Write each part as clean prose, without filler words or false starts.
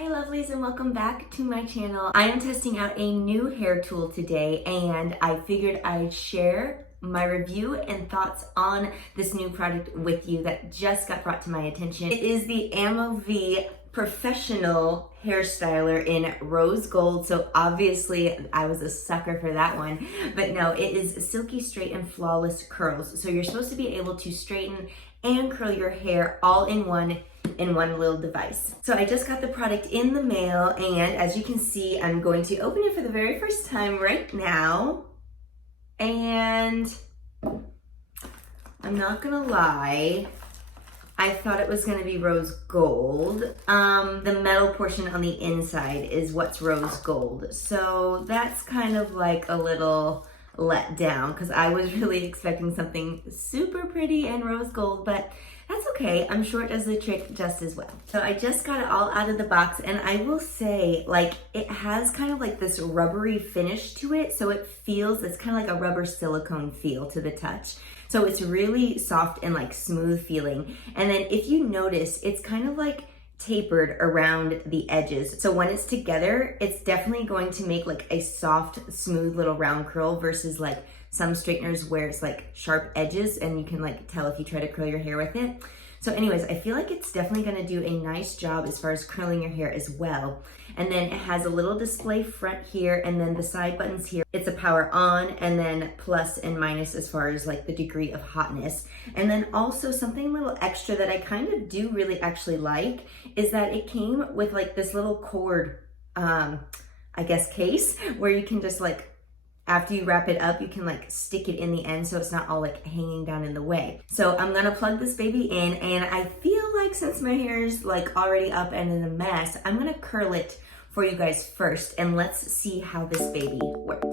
Hi lovelies, and welcome back to my channel. I am testing out a new hair tool today, and I figured I'd share my review and thoughts on this new product with you that just got brought to my attention. It is the Amovee Professional Hair Styler in rose gold. So obviously I was a sucker for that one, but no, it is silky straight and flawless curls. So you're supposed to be able to straighten and curl your hair all in one little device. So I just got the product in the mail, and as you can see, I'm going to open it for the very first time right now. And I'm not gonna lie, I thought it was gonna be rose gold. The metal portion on the inside is what's rose gold. So that's kind of like a little let down, because I was really expecting something super pretty and rose gold, but that's okay. I'm sure it does the trick just as well. So I just got it all out of the box, and I will say, like, it has kind of like this rubbery finish to it. So it feels, it's kind of like a rubber silicone feel to the touch. So it's really soft and like smooth feeling. And then if you notice, it's kind of like tapered around the edges. So when it's together, it's definitely going to make like a soft, smooth little round curl versus like some straighteners where it's like sharp edges and you can like tell if you try to curl your hair with it. So anyways, I feel like it's definitely gonna do a nice job as far as curling your hair as well. And then it has a little display front here, and then the side buttons here. It's a power on and then plus and minus as far as like the degree of hotness. And then also something a little extra that I kind of do really actually like is that it came with like this little cord, I guess case, where you can just like, after you wrap it up, you can like stick it in the end so it's not all like hanging down in the way. So I'm gonna plug this baby in, and I feel like since my hair is like already up and in a mess, I'm gonna curl it for you guys first, and let's see how this baby works.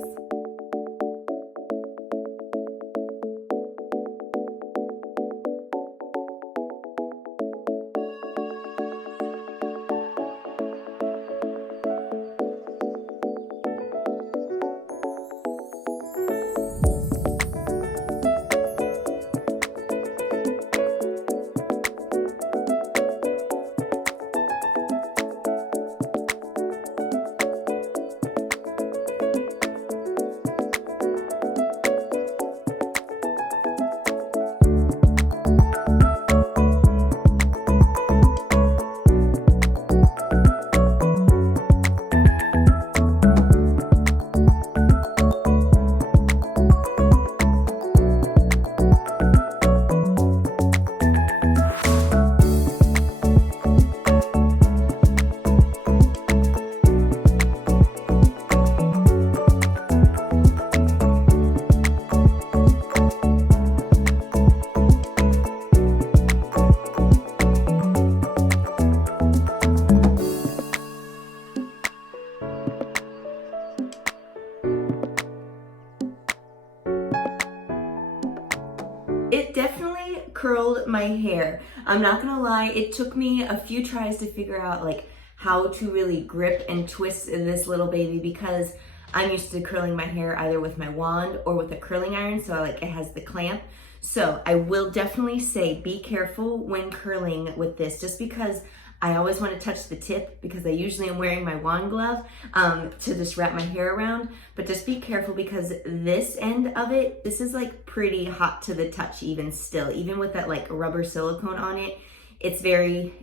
It definitely curled my hair. I'm not gonna lie, it took me a few tries to figure out like how to really grip and twist this little baby, because I'm used to curling my hair either with my wand or with a curling iron, so like it has the clamp. So I will definitely say be careful when curling with this, just because I always want to touch the tip, because I usually am wearing my wand glove to just wrap my hair around. But just be careful, because this end of it, this is like pretty hot to the touch even still. Even with that like rubber silicone on it, it's very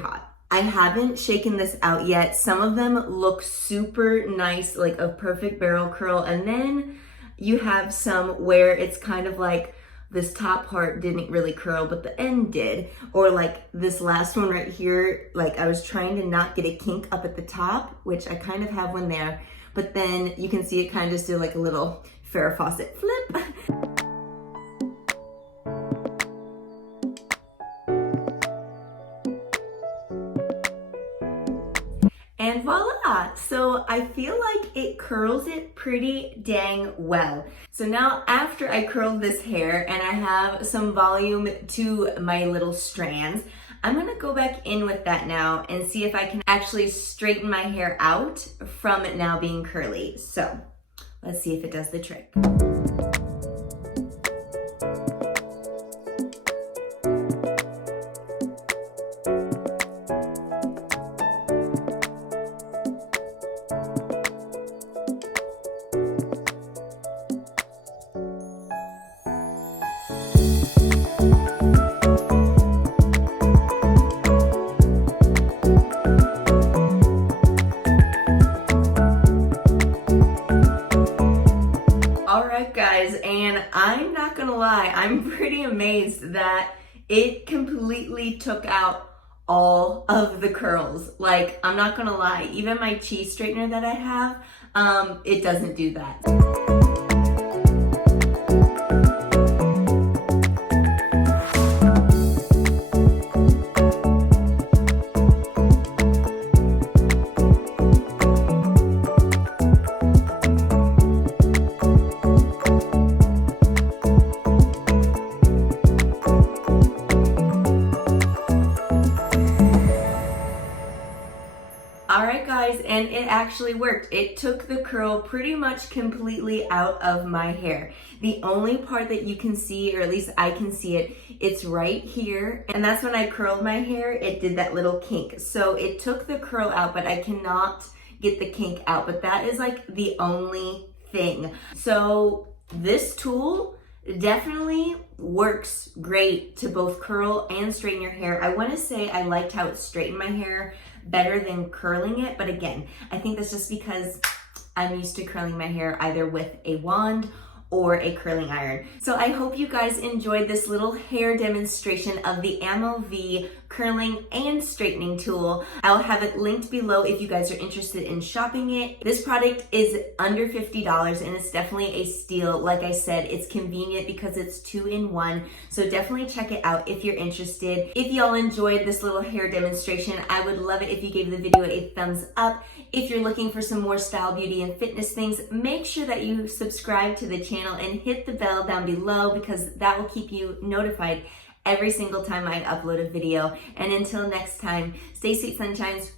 hot. I haven't shaken this out yet. Some of them look super nice, like a perfect barrel curl. And then you have some where it's kind of like this top part didn't really curl, but the end did. Or like this last one right here, like I was trying to not get a kink up at the top, which I kind of have one there, but then you can see it kind of just did like a little Farrah Fawcett flip. And voila! So I feel like it curls it pretty dang well. So now after I curled this hair and I have some volume to my little strands, I'm gonna go back in with that now and see if I can actually straighten my hair out from it now being curly. So let's see if it does the trick. lie, I'm pretty amazed that it completely took out all of the curls. Like, I'm not gonna lie, even my cheese straightener that I have, it doesn't do that. Alright guys, and it actually worked. It took the curl pretty much completely out of my hair. The only part that you can see, or at least I can see it, it's right here. And that's when I curled my hair, it did that little kink. So it took the curl out, but I cannot get the kink out. But that is like the only thing. So this tool definitely works great to both curl and straighten your hair. I want to say I liked how it straightened my hair better than curling it, but again, I think that's just because I'm used to curling my hair either with a wand or a curling iron. So I hope you guys enjoyed this little hair demonstration of the Amovee curling and straightening tool. I'll have it linked below if you guys are interested in shopping it. This product is under $50 and it's definitely a steal. Like I said, it's convenient because it's 2-in-1. So definitely check it out if you're interested. If y'all enjoyed this little hair demonstration, I would love it if you gave the video a thumbs up. If you're looking for some more style, beauty, and fitness things, make sure that you subscribe to the channel and hit the bell down below because that will keep you notified every single time I upload a video. And until next time, stay sweet sunshines.